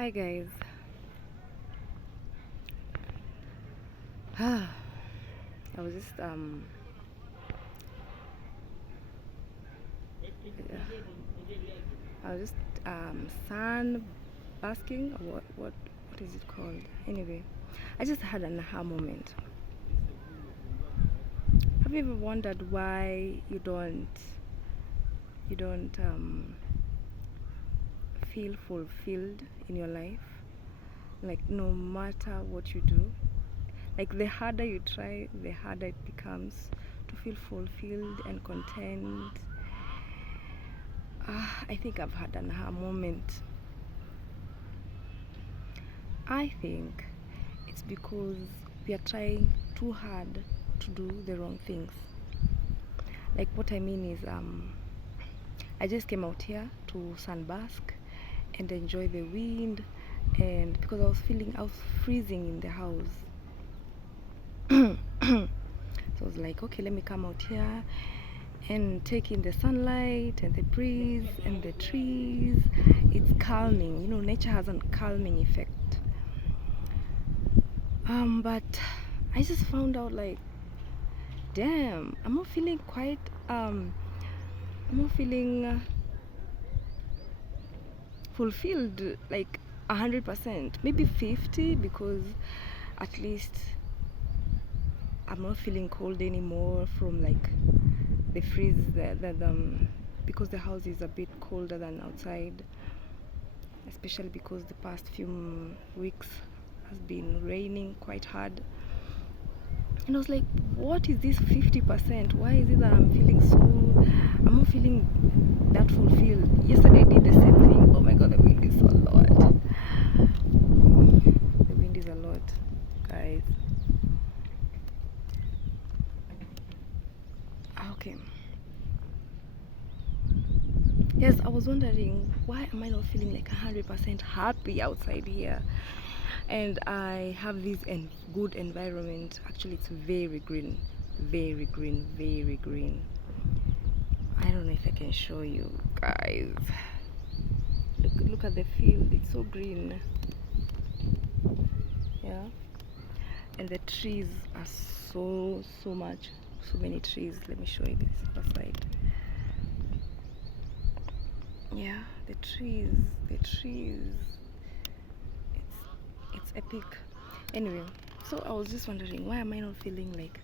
Hi guys. I was just I was just sun basking, or what is it called? Anyway, I just had an aha moment. Have you ever wondered why you don't feel fulfilled in your life? Like no matter what you do, like the harder you try, the harder it becomes to feel fulfilled and content. I think I've had an aha moment. I think it's because we are trying too hard to do the wrong things. Like what I mean is, I just came out here to sunbask and enjoy the wind, and because I was freezing in the house, so I was like, okay, let me come out here and take in the sunlight and the breeze and the trees. It's calming, nature has a calming effect. But I just found out, like, damn, I'm not feeling fulfilled, like 100%, maybe 50, because at least I'm not feeling cold anymore from like the freeze because the house is a bit colder than outside, especially because the past few weeks has been raining quite hard. And I was like, what is this 50%? Why is it that I'm not feeling that fulfilled? Yesterday I did the same thing. Oh my god, the wind is so lot. The wind is a lot, guys. Okay. Yes, I was wondering, why am I not feeling like 100% happy outside here? And I have this good environment. Actually, it's very green, very green, very green. I don't know if I can show you guys. Look at the field. It's so green. Yeah, and the trees are so many trees. Let me show you this other side. Yeah, the trees. It's epic. Anyway, so I was just wondering, why am I not feeling like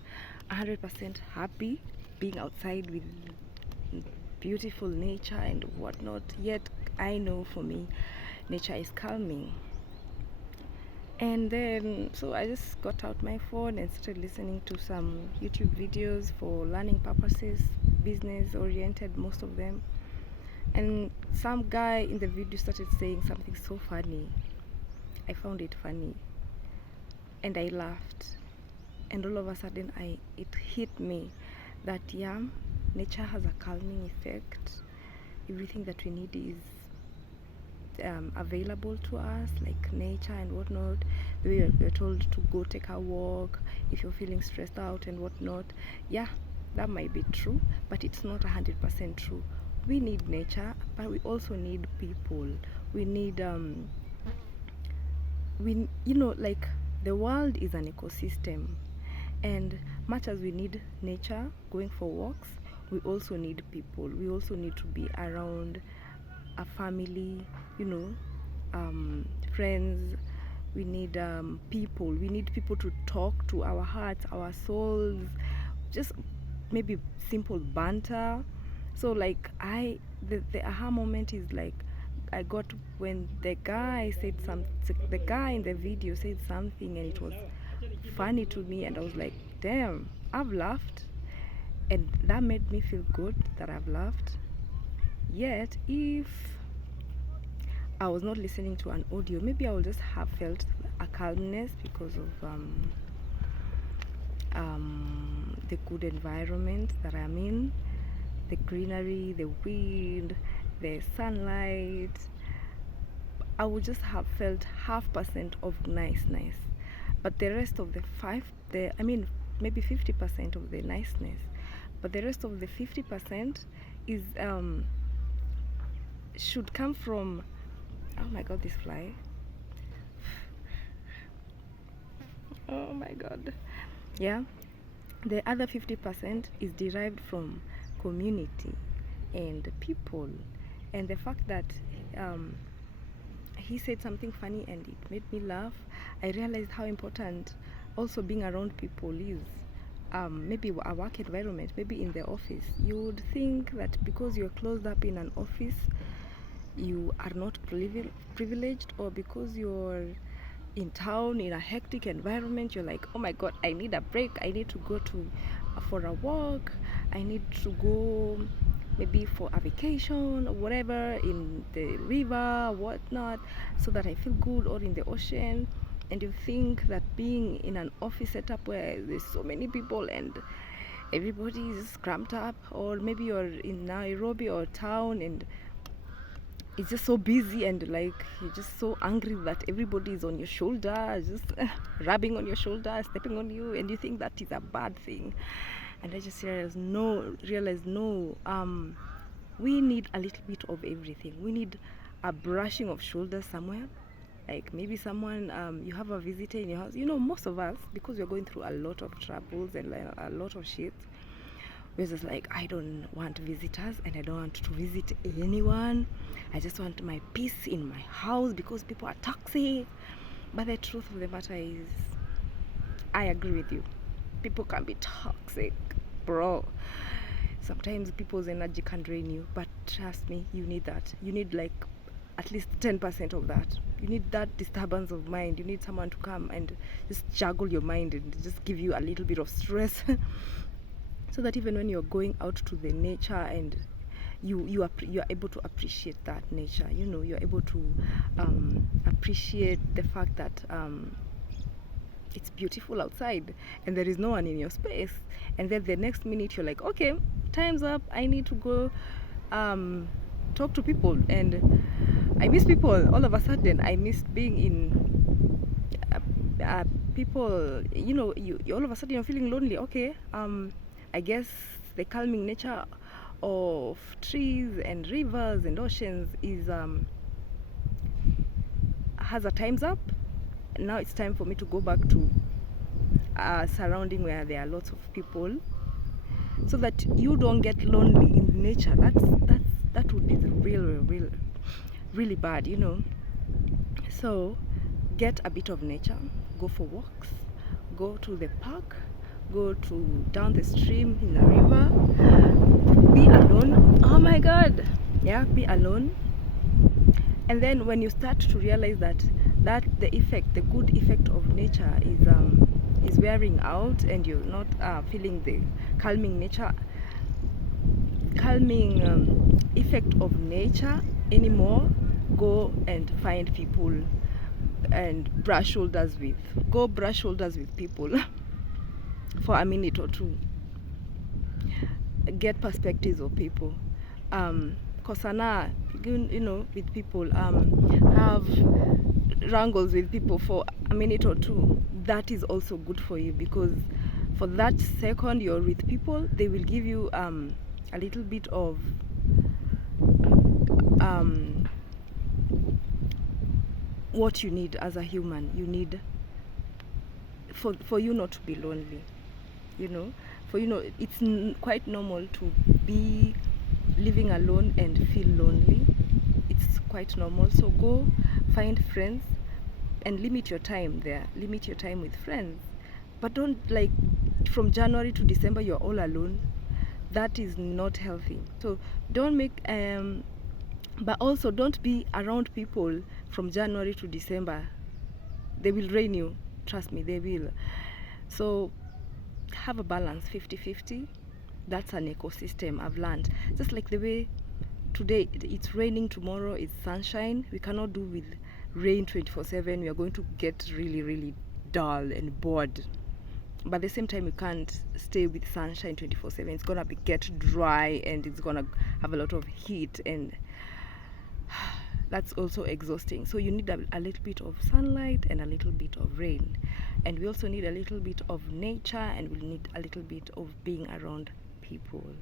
100% happy being outside with beautiful nature and whatnot? Yet I know for me, nature is calming. And then, so I just got out my phone and started listening to some YouTube videos for learning purposes, business oriented, most of them. And some guy in the video started saying something so funny. I found it funny and I laughed. And all of a sudden, it hit me that, yeah, nature has a calming effect. Everything that we need is available to us, like nature and whatnot. We're told to go take a walk if you're feeling stressed out and whatnot. Yeah, that might be true, but it's not 100% true. We need nature, but we also need people. We need like, the world is an ecosystem, and much as we need nature going for walks, we also need people. We also need to be around a family, friends. We need people. We need people to talk to our hearts, our souls, just maybe simple banter. So like, the aha moment is like, I got when the guy in the video said something, and it was funny to me, and I was like, damn, I've laughed, and that made me feel good that I've laughed. Yet if I was not listening to an audio, maybe I would just have felt a calmness because of the good environment that I'm in, the greenery, the wind, the sunlight. I would just have felt 0.5% of nice, but the rest of maybe 50% of the niceness, but the rest of the 50% is should come from, oh my god, this fly, Oh my god. Yeah. The other 50% is derived from community and people, and the fact that um, he said something funny and it made me laugh. I realized how important also being around people is. Maybe a work environment, maybe in the office. You would think that because you're closed up in an office, you are not privileged, or because you're in town in a hectic environment, you're like, oh my god, I need a break, I need to go to for a walk, I need to go maybe for a vacation or whatever, in the river, whatnot, so that I feel good, or in the ocean. And you think that being in an office setup where there's so many people and everybody is cramped up, or maybe you're in Nairobi or town and it's just so busy, and like you're just so angry that everybody is on your shoulder, just rubbing on your shoulder, stepping on you, and you think that is a bad thing. And I just realize no, we need a little bit of everything. We need a brushing of shoulders somewhere, like maybe someone, you have a visitor in your house. Most of us, because we're going through a lot of troubles and like, a lot of shit, we're just like, I don't want visitors and I don't want to visit anyone. I just want my peace in my house because people are toxic. But the truth of the matter is, I agree with you. People can be toxic, bro. Sometimes people's energy can drain you, but trust me, you need that. You need like at least 10% of that. You need that disturbance of mind. You need someone to come and just juggle your mind and just give you a little bit of stress. So that even when you're going out to the nature and you are able to appreciate that nature, you're able to appreciate the fact that it's beautiful outside and there is no one in your space, and then the next minute you're like, okay, time's up, I need to go talk to people, and I miss people. All of a sudden I miss being in people. You all of a sudden you're feeling lonely. Okay, I guess the calming nature of trees and rivers and oceans is has a time's up. Now it's time for me to go back to a surrounding where there are lots of people, so that you don't get lonely in nature. That would be the really bad, So get a bit of nature, go for walks, go to the park, go to down the stream in the river, be alone. Oh my god, yeah, be alone. And then when you start to realize that the good effect of nature is wearing out, and you're not feeling the calming effect of nature anymore, go and find people and brush shoulders with people for a minute or two. Get perspectives of people. Kosana, with people. Have wrangles with people for a minute or two. That is also good for you, because for that second you're with people, they will give you a little bit of what you need as a human. You need for you not to be lonely. It's quite normal to be living alone and feel lonely. It's quite normal. So go find friends and limit your time there. Limit your time with friends. But don't, like, from January to December you're all alone. That is not healthy. So don't make but also don't be around people from January to December. They will drain you. Trust me, they will. So have a balance, 50-50. That's an ecosystem, I've learned. Just like the way today it's raining, tomorrow it's sunshine. We cannot do with rain 24/7. We are going to get really dull and bored. But at the same time, you can't stay with sunshine 24/7. It's gonna get dry and it's gonna have a lot of heat, and that's also exhausting. So you need a little bit of sunlight and a little bit of rain, and we also need a little bit of nature, and we need a little bit of being around people.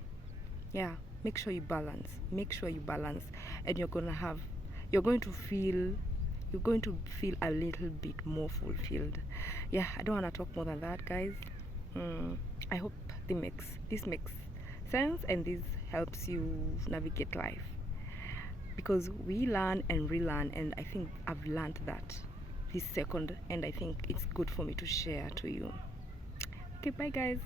Yeah, make sure you balance, and you're going to feel you're going to feel a little bit more fulfilled. Yeah, I don't want to talk more than that, guys. I hope this makes sense, and this helps you navigate life, because we learn and relearn, and I think I've learned that this second, and I think it's good for me to share to you. Okay, bye guys.